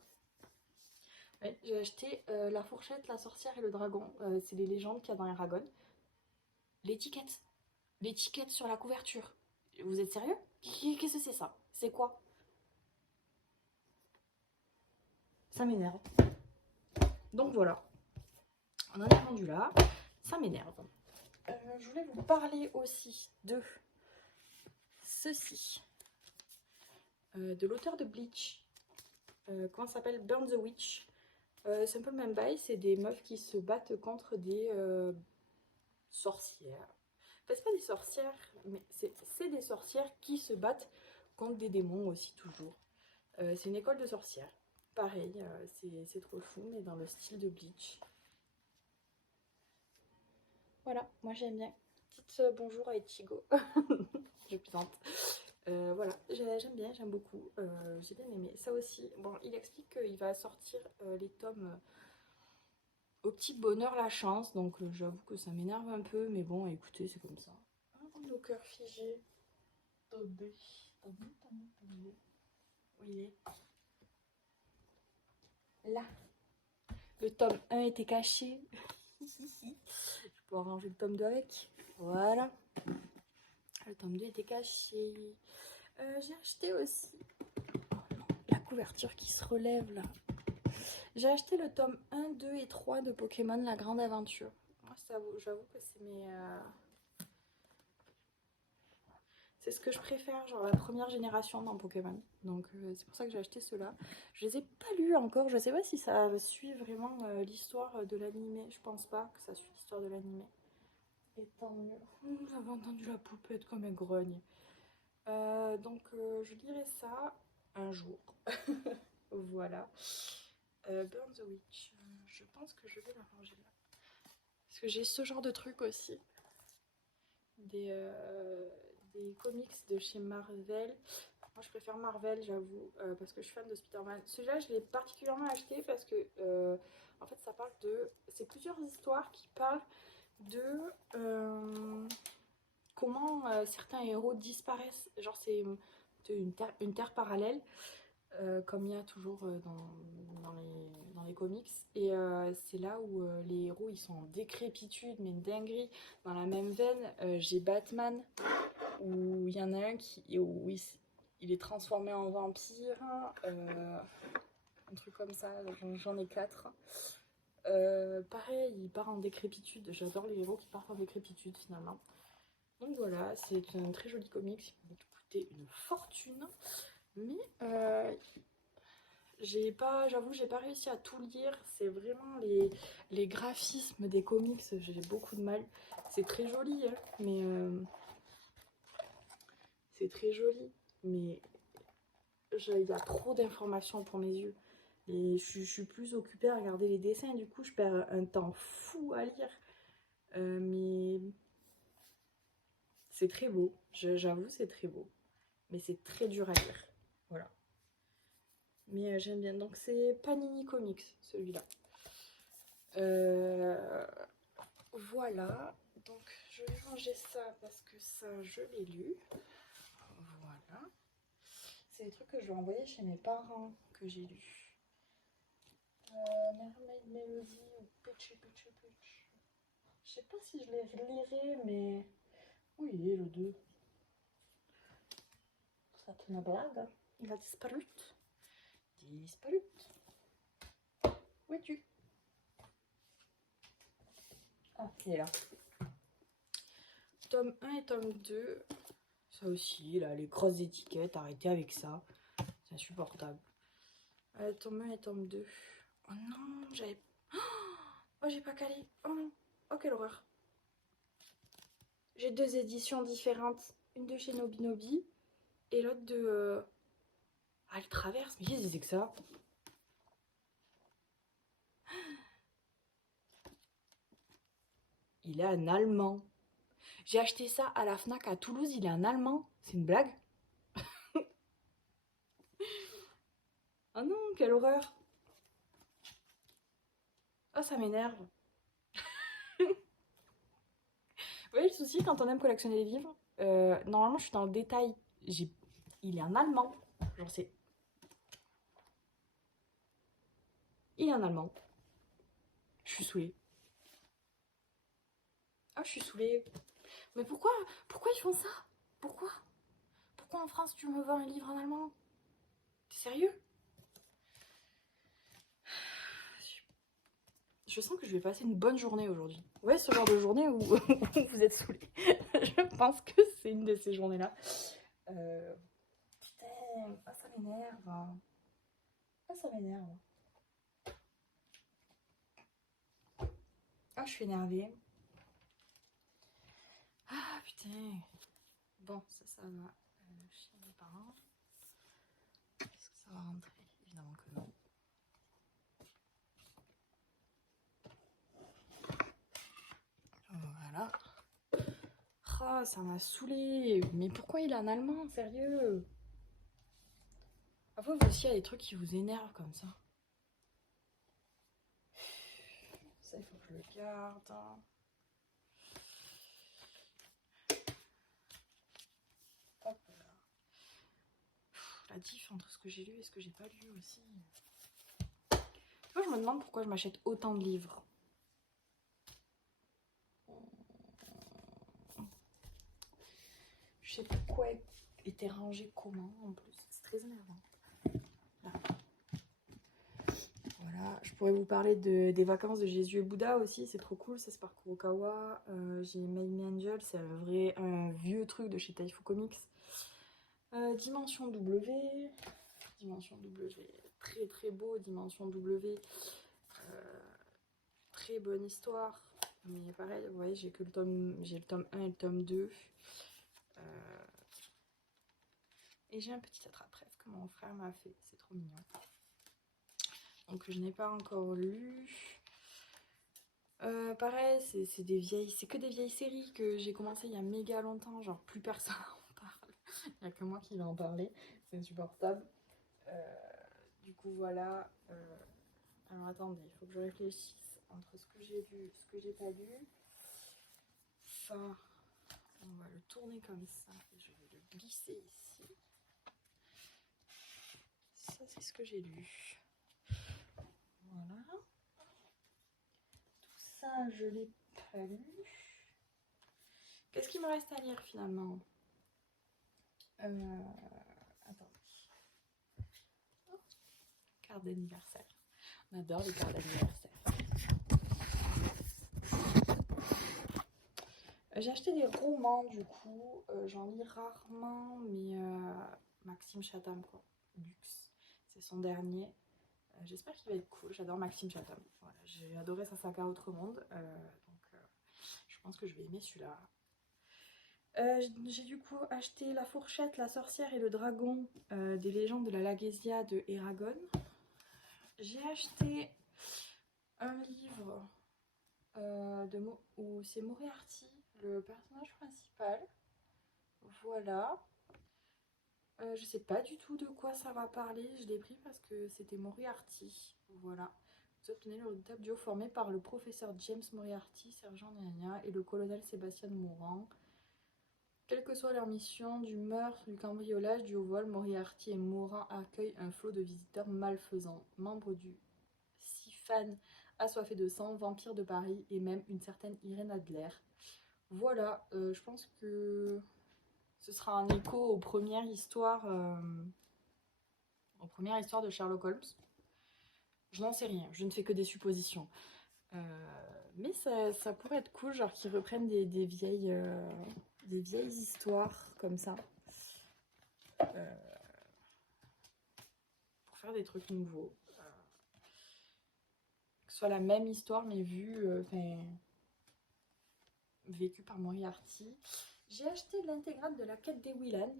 Ouais, j'ai acheté La Fourchette, la Sorcière et le Dragon. C'est les légendes qu'il y a dans Eragon. L'étiquette. L'étiquette sur la couverture. Vous êtes sérieux? Qu'est-ce que c'est ça? C'est quoi? Ça m'énerve. Donc voilà. On en est rendu là. Ça m'énerve. Je voulais vous parler aussi de ceci. De l'auteur de Bleach. Comment ça s'appelle? Burn the Witch. C'est un peu le même bail. C'est des meufs qui se battent contre des sorcières. Enfin, c'est pas des sorcières, mais c'est des sorcières qui se battent contre des démons aussi, toujours. C'est une école de sorcières. Pareil, c'est trop fou, mais dans le style de Bleach. Voilà, moi j'aime bien. Petite bonjour à Ichigo. Je plaisante. Voilà, j'aime bien, j'aime beaucoup. J'ai bien aimé. Ça aussi, bon, il explique qu'il va sortir les tomes au petit bonheur la chance. Donc j'avoue que ça m'énerve un peu, mais bon, écoutez, c'est comme ça. Nos cœurs figés. Tombé. Où il est? Là. Le tome 1 était caché. Je vais pouvoir ranger le tome 2 avec. Voilà. Le tome 2 était caché. J'ai acheté aussi... Oh non, la couverture qui se relève là. J'ai acheté le tome 1, 2 et 3 de Pokémon La Grande Aventure. Moi, j'avoue que c'est c'est ce que je préfère, genre la première génération dans Pokémon. Donc c'est pour ça que j'ai acheté ceux-là. Je les ai pas lus encore, je sais pas si ça suit vraiment l'histoire de l'animé. Je pense pas que ça suit l'histoire de l'animé. Et tant mieux. Vous avez entendu la poupette comme elle grogne. Donc je lirai ça un jour. Voilà. Burn the Witch. Je pense que je vais la ranger là. Parce que j'ai ce genre de truc aussi. Des comics de chez Marvel. Moi je préfère Marvel, j'avoue, parce que je suis fan de Spider-Man. Celui-là je l'ai particulièrement acheté parce que en fait ça parle de... C'est plusieurs histoires qui parlent de comment certains héros disparaissent. Genre c'est une terre parallèle, comme il y a toujours dans les comics. Et c'est là où les héros ils sont en décrépitude, mais une dinguerie. Dans la même veine, j'ai Batman, où il y en a un où il est transformé en vampire. Un truc comme ça, j'en ai 4. Pareil, il part en décrépitude. J'adore les héros qui partent en décrépitude finalement. Donc voilà, c'est un très joli comics. Il m'a coûté une fortune. Mais j'avoue, j'ai pas réussi à tout lire. C'est vraiment les graphismes des comics, j'ai beaucoup de mal. C'est très joli, hein, mais c'est très joli, mais il y a trop d'informations pour mes yeux. Et je suis plus occupée à regarder les dessins, du coup je perds un temps fou à lire. Mais c'est très beau, j'avoue c'est très beau. Mais c'est très dur à lire. Voilà. Mais j'aime bien. Donc c'est Panini Comics, celui-là. voilà, donc je vais ranger ça parce que ça, je l'ai lu. Voilà. C'est des trucs que je vais envoyer chez mes parents que j'ai lus. Mermaid Melody ou Pitchy Pitchy Pitch. Je sais pas si je les lirai, mais oui, le 2. C'est une blague. Il a disparu. Disparu. Où es-tu? Ah, il est là. Tome 1 et tome 2. Ça aussi, là, les grosses étiquettes, arrêtez avec ça. C'est insupportable. Tome 1 et tome 2. Oh non, j'avais... Oh, j'ai pas calé. Oh non. Oh, quelle horreur. J'ai 2 éditions différentes. Une de chez Nobinobi et l'autre de... Ah, elle traverse. Mais qu'est-ce que c'est que ça? Il est en allemand. J'ai acheté ça à la Fnac à Toulouse. Il est en allemand. C'est une blague? Oh non, quelle horreur. Oh, ça m'énerve. Vous voyez le souci quand on aime collectionner les livres, normalement je suis dans le détail. Il est en allemand. J'en sais. Il est en allemand. Je suis saoulée. Ah, je suis saoulée. Mais pourquoi ils font ça? Pourquoi en France tu me vends un livre en allemand? T'es sérieux? Je sens que je vais passer une bonne journée aujourd'hui. Ouais, ce genre de journée où vous êtes saoulés. Je pense que c'est une de ces journées-là. Putain, ah, ça m'énerve. Ah, ça m'énerve. Ah, je suis énervée. Ah, putain. Bon, ça va chez mes parents. Est-ce que ça va rentrer? Évidemment que non. Voilà. Oh, ça m'a saoulé. Mais pourquoi il est en allemand, sérieux? Parfois, vous aussi, il y a des trucs qui vous énervent comme ça. Ça, il faut que je le garde. Hop là. La diff entre ce que j'ai lu et ce que j'ai pas lu aussi. Moi, je me demande pourquoi je m'achète autant de livres. Je sais pas quoi était rangé comment en plus. C'est très énervant. Là. Voilà, je pourrais vous parler des vacances de Jésus et Bouddha aussi, c'est trop cool, ça c'est par Kurokawa. J'ai Made Me Angel, c'est un vieux truc de chez Taifu Comics. Dimension W, très très beau, Dimension W, très bonne histoire. Mais pareil, vous voyez, j'ai le tome 1 et le tome 2. Et j'ai un petit attrape-rêve que mon frère m'a fait, c'est trop mignon. Donc je n'ai pas encore lu. Pareil, c'est que des vieilles séries que j'ai commencé il y a méga longtemps, genre plus personne en parle. Il n'y a que moi qui vais en parler, c'est insupportable. Du coup voilà. Alors attendez, il faut que je réfléchisse entre ce que j'ai lu et ce que j'ai pas lu. Ça, on va le tourner comme ça et je vais le glisser ici. Ça c'est ce que j'ai lu. Voilà. Tout ça je l'ai pas lu. Qu'est-ce qu'il me reste à lire finalement? Attendez. Oh, carte d'anniversaire. On adore les cartes d'anniversaire. J'ai acheté des romans du coup. J'en lis rarement, mais Maxime Chatham, quoi. Luxe. C'est son dernier. J'espère qu'il va être cool. J'adore Maxime Chatham. Voilà, j'ai adoré sa saga Autre Monde. Donc je pense que je vais aimer celui-là. J'ai du coup acheté La Fourchette, La Sorcière et le Dragon des légendes de la Laguesia de Eragon. J'ai acheté un livre où c'est Moriarty, le personnage principal. Voilà. Je sais pas du tout de quoi ça va parler. Je l'ai pris parce que c'était Moriarty. Voilà. vous obtenez le redoutable duo formé par le professeur James Moriarty, sergent Nania, et le colonel Sébastien Mourant. Quelle que soit leur mission, du meurtre, du cambriolage, du haut vol, Moriarty et Mourant accueillent un flot de visiteurs malfaisants, membres du CIFAN, assoiffés de sang, vampires de Paris et même une certaine Irène Adler. Voilà, je pense que ce sera un écho aux premières histoires de Sherlock Holmes. Je n'en sais rien, je ne fais que des suppositions. Mais ça pourrait être cool, genre qu'ils reprennent des vieilles histoires comme ça. Pour faire des trucs nouveaux. Que ce soit la même histoire, mais vécue par Moriarty. J'ai acheté l'intégrale de la quête des Whelan.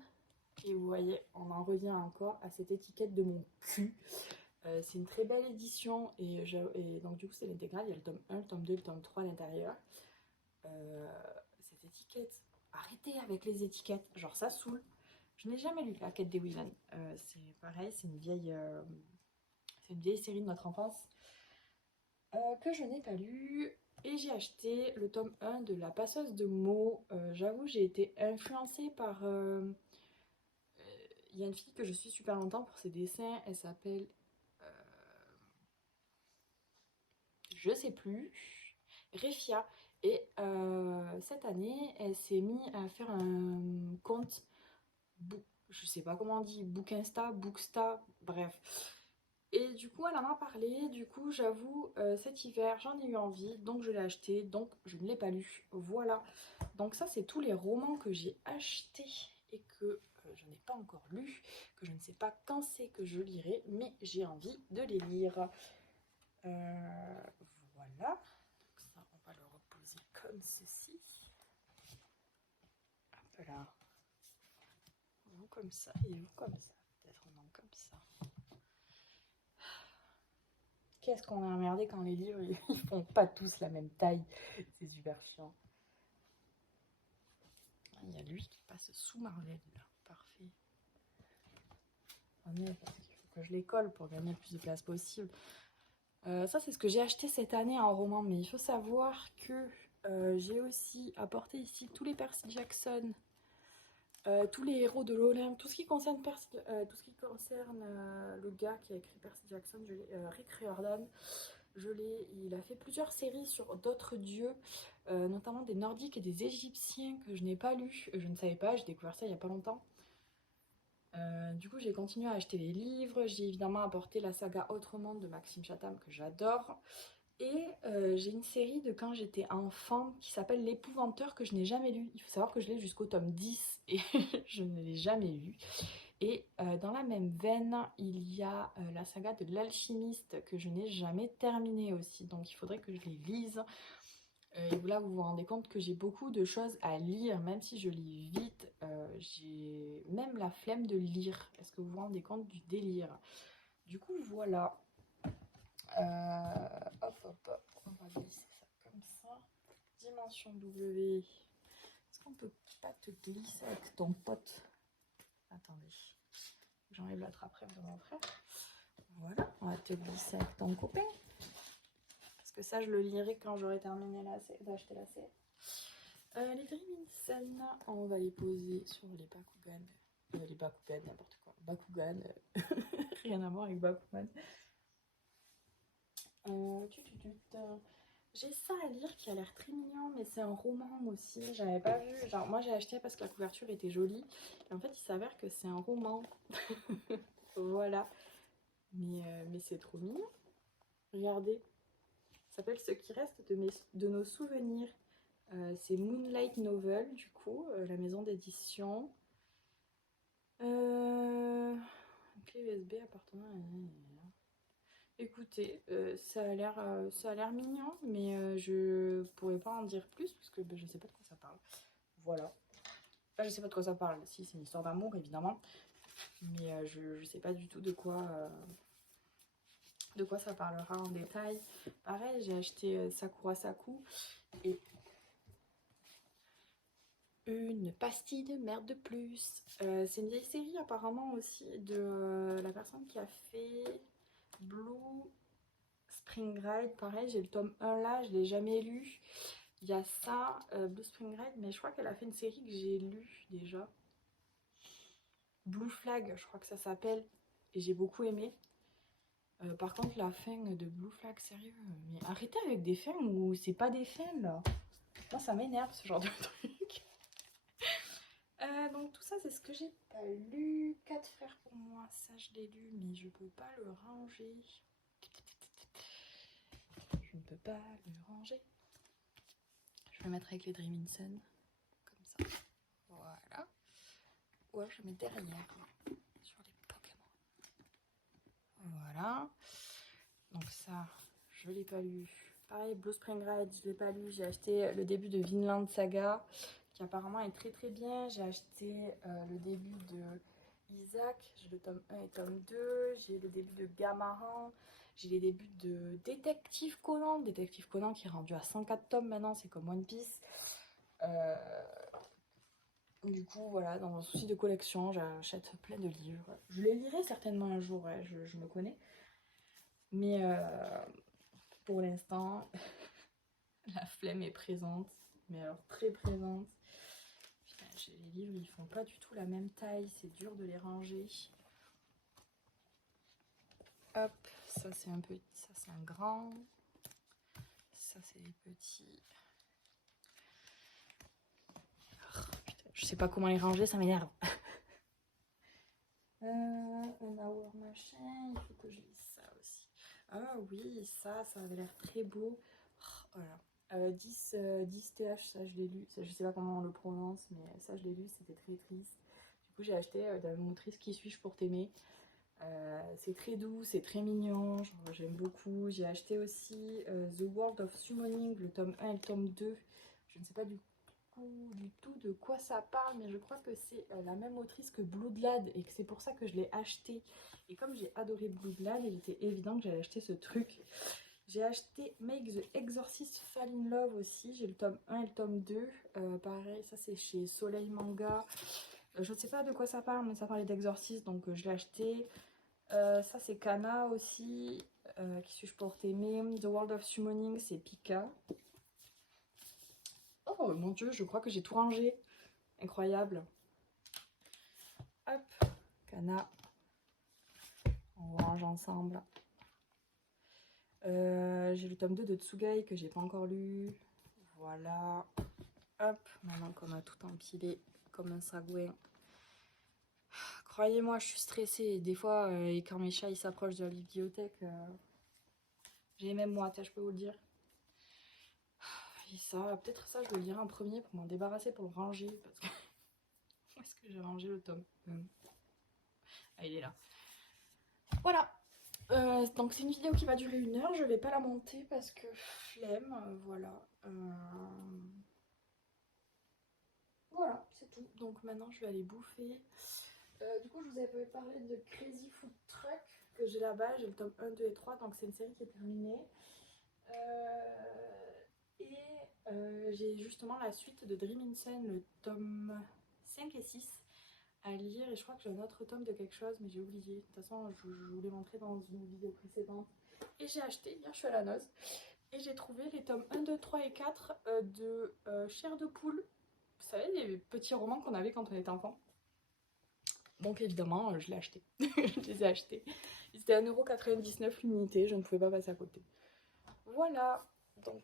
Et vous voyez, on en revient encore à cette étiquette de mon cul. C'est une très belle édition et donc du coup c'est l'intégrale, il y a le tome 1, le tome 2, le tome 3 à l'intérieur. Cette étiquette, arrêtez avec les étiquettes, genre ça saoule. Je n'ai jamais lu la quête des Whelan. C'est pareil, c'est une vieille série de notre enfance que je n'ai pas lu. Et j'ai acheté le tome 1 de La Passeuse de mots. J'avoue, j'ai été influencée par... il y a une fille que je suis super longtemps pour ses dessins, elle s'appelle... je sais plus, Refia. Et cette année, elle s'est mise à faire un compte, je sais pas comment on dit, Bookinsta, Booksta, bref. Et du coup, elle en a parlé. Du coup, j'avoue, cet hiver, j'en ai eu envie, donc je l'ai acheté, donc je ne l'ai pas lu. Voilà. Donc ça, c'est tous les romans que j'ai achetés et que je n'ai pas encore lus, que je ne sais pas quand c'est que je lirai, mais j'ai envie de les lire. Voilà, donc ça on va le reposer comme ceci. Hop là. Vous comme ça et vous comme ça. Peut-être non comme ça. Qu'est-ce qu'on a emmerdé quand les livres ils font pas tous la même taille. C'est super chiant. Il y a lui qui passe sous Marvel là. Parfait. Oh, parce qu'il faut que je les colle pour gagner le plus de place possible. Ça c'est ce que j'ai acheté cette année en roman, mais il faut savoir que j'ai aussi apporté ici tous les Percy Jackson, tous les héros de l'Olympe, tout ce qui concerne le gars qui a écrit Percy Jackson, Rick Riordan. Il a fait plusieurs séries sur d'autres dieux, notamment des Nordiques et des Égyptiens que je n'ai pas lus. Je ne savais pas, j'ai découvert ça il n'y a pas longtemps. Du coup, j'ai continué à acheter les livres. J'ai évidemment apporté la saga Autrement de Maxime Chatham que j'adore. Et j'ai une série de quand j'étais enfant qui s'appelle L'Épouvanteur que je n'ai jamais lu. Il faut savoir que je l'ai jusqu'au tome 10 et je ne l'ai jamais lu. Et dans la même veine, il y a la saga de l'Alchimiste que je n'ai jamais terminée aussi. Donc il faudrait que je les lise. Et là, vous vous rendez compte que j'ai beaucoup de choses à lire, même si je lis vite. J'ai même la flemme de lire. Est-ce que vous vous rendez compte du délire? Du coup, voilà. Hop, on va glisser ça comme ça. Dimension W. Est-ce qu'on peut pas te glisser avec ton pote? Attendez. J'enlève la trappe de mon frère. Voilà, on va te glisser avec ton copain. Parce que ça, je le lirai quand j'aurai terminé d'acheter la série. Les Dreaming, on va les poser sur les Bakugan. Les Bakugan, n'importe quoi. Bakugan, rien à voir avec Bakugan. J'ai ça à lire qui a l'air très mignon, mais c'est un roman aussi. J'avais pas vu. Genre, moi j'ai acheté parce que la couverture était jolie. Et en fait, il s'avère que c'est un roman. Voilà. Mais c'est trop mignon. Regardez. Ça s'appelle Ce qui reste de nos souvenirs. C'est Moonlight Novel, du coup, la maison d'édition. Clé USB appartenant à... Écoutez, ça a l'air mignon, mais je pourrais pas en dire plus parce que je sais pas de quoi ça parle. Voilà. Enfin, je sais pas de quoi ça parle. Si, c'est une histoire d'amour, évidemment. Mais je sais pas du tout de quoi ça parlera en détail. Pareil, j'ai acheté Sakura Saku et une pastille de merde de plus. C'est une vieille série apparemment aussi de la personne qui a fait Blue Spring Ride, pareil, j'ai le tome 1 là, je l'ai jamais lu. Il y a ça, Blue Spring Ride, mais je crois qu'elle a fait une série que j'ai lue déjà. Blue Flag, je crois que ça s'appelle, et j'ai beaucoup aimé. Par contre, la fin de Blue Flag, sérieux, mais arrêtez avec des fins où c'est pas des fins là. Moi, ça m'énerve ce genre de truc. Donc tout ça, c'est ce que j'ai pas lu. 4 frères pour moi, ça je l'ai lu, mais je peux pas le ranger. Je ne peux pas le ranger. Je vais mettre avec les Dream Sun, comme ça. Voilà. Ou alors je mets derrière, sur les Pokémon. Voilà. Donc ça, je l'ai pas lu. Pareil, Blue Spring Ride, je l'ai pas lu. J'ai acheté le début de Vinland Saga, qui apparemment est très très bien. J'ai acheté le début de Isaac, j'ai le tome 1 et tome 2. J'ai le début de Gamaran. J'ai les débuts de Détective Conan. Détective Conan qui est rendu à 104 tomes maintenant, c'est comme One Piece. Du coup, voilà, dans un souci de collection, j'achète plein de livres. Je les lirai certainement un jour, ouais, je me connais. Mais pour l'instant, la flemme est présente, mais alors très présente. Putain, les livres, ils font pas du tout la même taille, c'est dur de les ranger. Hop, ça c'est un petit, ça c'est un grand. Ça c'est les petits. Oh, putain, je sais pas comment les ranger, ça m'énerve. Un hour machin, il faut que je lise ça aussi. Ah oui, ça avait l'air très beau. Oh, voilà. 10 TH, ça je l'ai lu. Ça, je sais pas comment on le prononce, mais ça je l'ai lu, c'était très triste. Du coup, j'ai acheté de la motrice Qui suis-je pour t'aimer. C'est très doux, c'est très mignon, j'aime beaucoup. J'ai acheté aussi The World of Summoning, le tome 1 et le tome 2. Je ne sais pas du tout de quoi ça parle, mais je crois que c'est la même autrice que Bloodlad et que c'est pour ça que je l'ai acheté. Et comme j'ai adoré Bloodlad, il était évident que j'allais acheter ce truc. J'ai acheté Make the Exorcist Fall in Love aussi, j'ai le tome 1 et le tome 2. Pareil, ça c'est chez Soleil Manga. Je ne sais pas de quoi ça parle, mais ça parlait d'exorciste, donc je l'ai acheté. Ça c'est Kana aussi, Qui suis-je pour t'aimer. The World of Summoning, c'est Pika. Oh mon dieu, je crois que j'ai tout rangé. Incroyable. Hop, Kana. On range ensemble. J'ai le tome 2 de Tsugai que j'ai pas encore lu. Voilà. Hop, maintenant qu'on a tout empilé comme un sagouin. Croyez-moi, je suis stressée. Des fois, et quand mes chats s'approchent de la bibliothèque, j'ai même moi, je peux vous le dire. Et ça, peut-être ça, je le lirai en premier pour m'en débarrasser, pour le ranger. Parce que... Où est-ce que j'ai rangé le tome Ah, il est là. Voilà. Donc c'est une vidéo qui va durer 1 heure. Je vais pas la monter parce que flemme. Voilà. Voilà, c'est tout. Donc maintenant, je vais aller bouffer. Du coup, je vous avais parlé de Crazy Food Truck que j'ai là-bas. J'ai le tome 1, 2 et 3. Donc c'est une série qui est terminée. J'ai justement la suite de Dream Insane, le tome 5 et 6 à lire. Et je crois que j'ai un autre tome de quelque chose, mais j'ai oublié. De toute façon, je vous l'ai montré dans une vidéo précédente. Et j'ai acheté, hier je suis à la noce, et j'ai trouvé les tomes 1, 2, 3 et 4 de Chair de poule. Vous savez, les petits romans qu'on avait quand on était enfant. Donc évidemment, je l'ai acheté. Je les ai achetés. C'était 1,99€ l'unité, je ne pouvais pas passer à côté. Voilà, donc,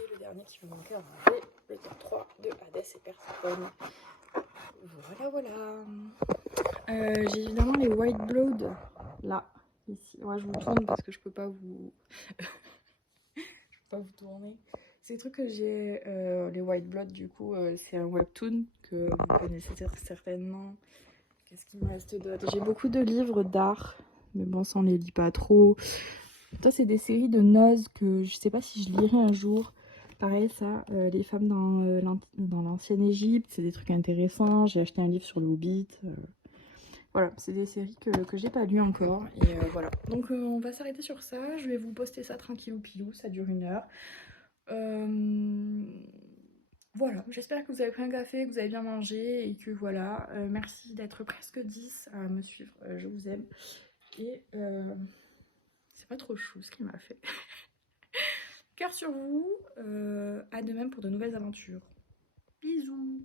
et le dernier qui me manquait à ranger, le tome 3 de Hades et Perséphone. Voilà, voilà. J'ai évidemment les White Blood, là, ici. Ouais, je vous tourne parce que je peux pas vous... je peux pas vous tourner. C'est des trucs que j'ai, les White Blood, du coup, c'est un webtoon que vous connaissez certainement. Qu'est-ce qu'il me reste d'autre? J'ai beaucoup de livres d'art, mais bon, ça on les lit pas trop. Ça, c'est des séries de Noz que je sais pas si je lirai un jour. Pareil, ça, les femmes dans l'ancienne Égypte, c'est des trucs intéressants. J'ai acheté un livre sur le Hobbit. Voilà, c'est des séries que j'ai pas lues encore. Et voilà. Donc, on va s'arrêter sur ça. Je vais vous poster ça tranquillou pilou. Ça dure 1 heure. Voilà, j'espère que vous avez pris un café, que vous avez bien mangé et que voilà. Merci d'être presque 10 à me suivre. Je vous aime. Et C'est pas trop chou ce qu'il m'a fait. Cœur sur vous, à de même pour de nouvelles aventures. Bisous.